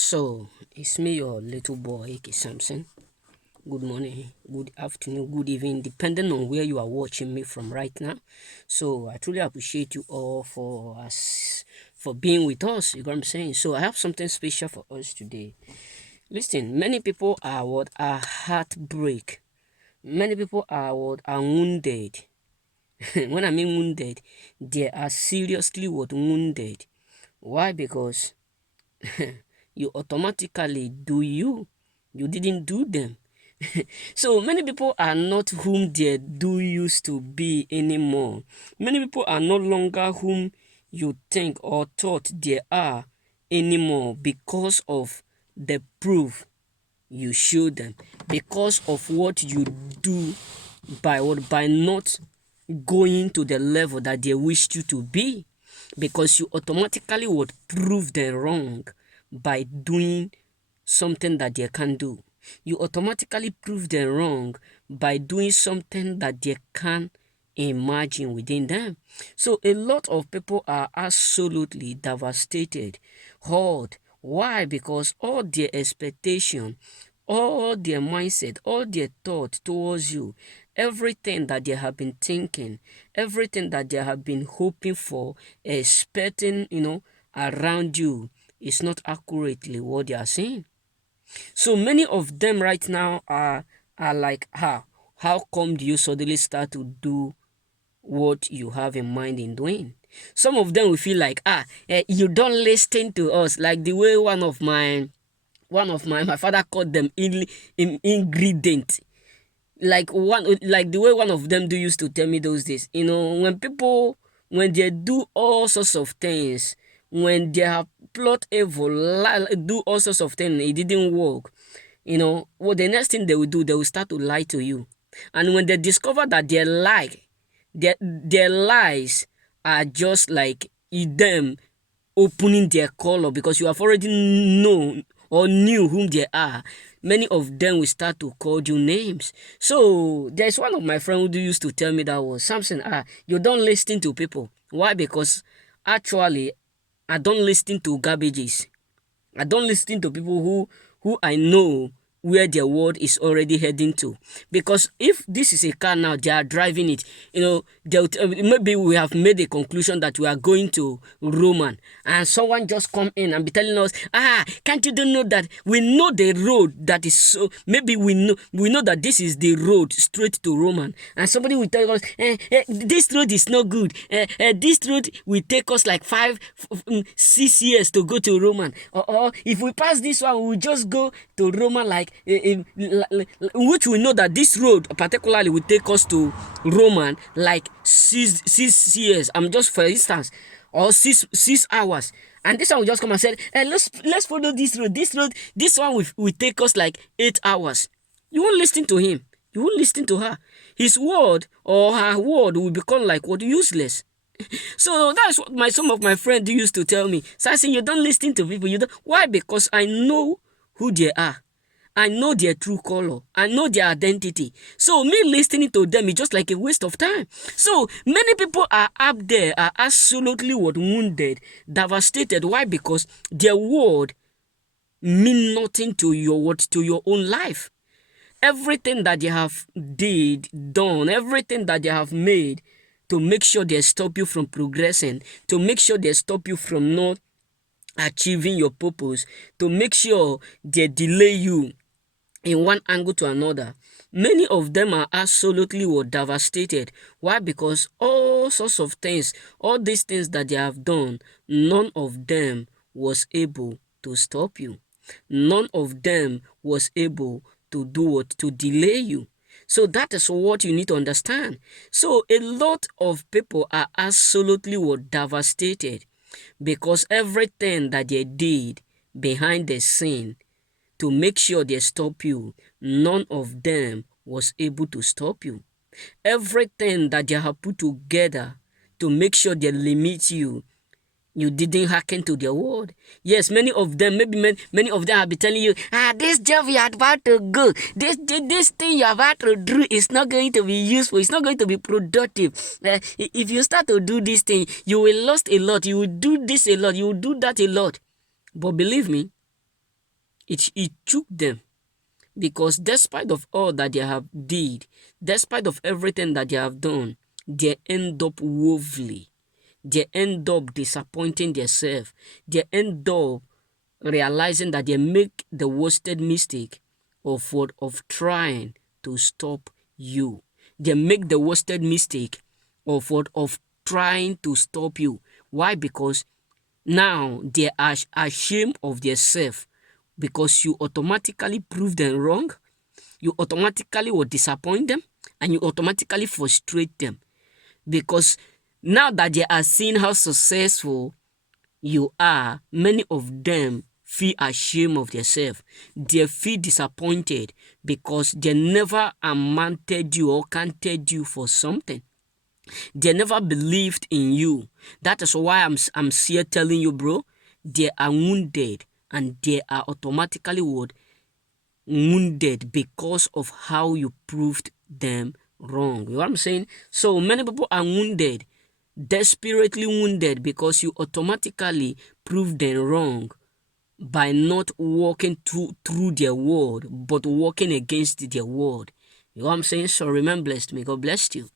So, it's me, your little boy, AK Samson. Good morning, good afternoon, good evening, depending on where you are watching me from right now. So, I truly appreciate you all for being with us. You know what I'm saying? So, I have something special for us today. Listen, many people are heartbreak. Many people are wounded. When I mean wounded, they are seriously wounded. Why? Because you automatically do you didn't do them. So many people are not whom they do used to be anymore. Many people are no longer whom you think or thought they are anymore because of the proof you show them, because of what you do by not going to the level that they wished you to be, because you automatically would prove them wrong by doing something that they can't do. You automatically prove them wrong by doing something that they can't imagine within them. So a lot of people are absolutely devastated, hurt. Why? Because all their expectation, all their mindset, all their thought towards you, everything that they have been thinking, everything that they have been hoping for, expecting, around you is not accurately what they are saying. So many of them right now are like, how come do you suddenly start to do what you have in mind in doing? Some of them will feel like, you don't listen to us, like the way my father called them in ingredient. Like the way one of them do used to tell me those days. When they do all sorts of things, when they have plot evil, do all sorts of things, it didn't work. What the next thing they will do, they will start to lie to you. And when they discover that their lies are just like them opening their color, because you have already known or knew whom they are, many of them will start to call you names. So there's one of my friends who used to tell me that was, Samson, you don't listen to people. Why? Because actually I don't listen to garbages. I don't listen to people who I know where their world is already heading to. Because if this is a car now, they are driving it, maybe we have made a conclusion that we are going to Roman, and someone just come in and be telling us, can't you don't know that we know the road that is, so maybe we know that this is the road straight to Roman, and somebody will tell us, this road is not good, this road will take us like 6 years to go to Roman, or if we pass this one, we will just go to Roman, like which we know that this road particularly will take us to Roman like 6 years. I'm just, for instance, or 6 hours. And this one will just come and say, let's follow this road. This one will take us like 8 hours. You won't listen to him. You won't listen to her. His word or her word will become like what? Useless. So that's what some of my friends used to tell me. So I say, you don't listen to people. You don't. Why? Because I know who they are. I know their true color. I know their identity. So me listening to them is just like a waste of time. So many people are up there, are absolutely wounded, devastated. Why? Because their word mean nothing to your own life. Everything that they have done, everything that they have made to make sure they stop you from progressing, to make sure they stop you from not achieving your purpose, to make sure they delay you in one angle to another. Many of them are absolutely devastated. Why? Because all sorts of things, all these things that they have done, none of them was able to stop you. None of them was able to do what? To delay you. So that is what you need to understand. So a lot of people are absolutely devastated because everything that they did behind the scene to make sure they stop you, none of them was able to stop you. Everything that they have put together to make sure they limit you, you didn't hearken to their word. Yes, many of them, many of them have been telling you, this job you are about to go, this thing you are about to do is not going to be useful, it's not going to be productive. If you start to do this thing, you will lose a lot, you will do this a lot, you will do that a lot. But believe me, It took them, because despite of all that they have did, despite of everything that they have done, they end up woefully. They end up disappointing themselves. They end up realizing that they make the worst mistake of what, of trying to stop you. They make the worst mistake of what, of trying to stop you. Why? Because now they are ashamed of themselves, because you automatically prove them wrong, you automatically will disappoint them, and you automatically frustrate them, because now that they are seeing how successful you are, many of them feel ashamed of themselves. They feel disappointed because they never amounted you or counted you for something. They never believed in you. That is why I'm here telling you, bro, they are wounded, and they are automatically wounded because of how you proved them wrong. You know what I'm saying? So many people are wounded, desperately wounded, because you automatically proved them wrong by not walking through their word, but walking against their word. You know what I'm saying? So remain blessed. May God bless you.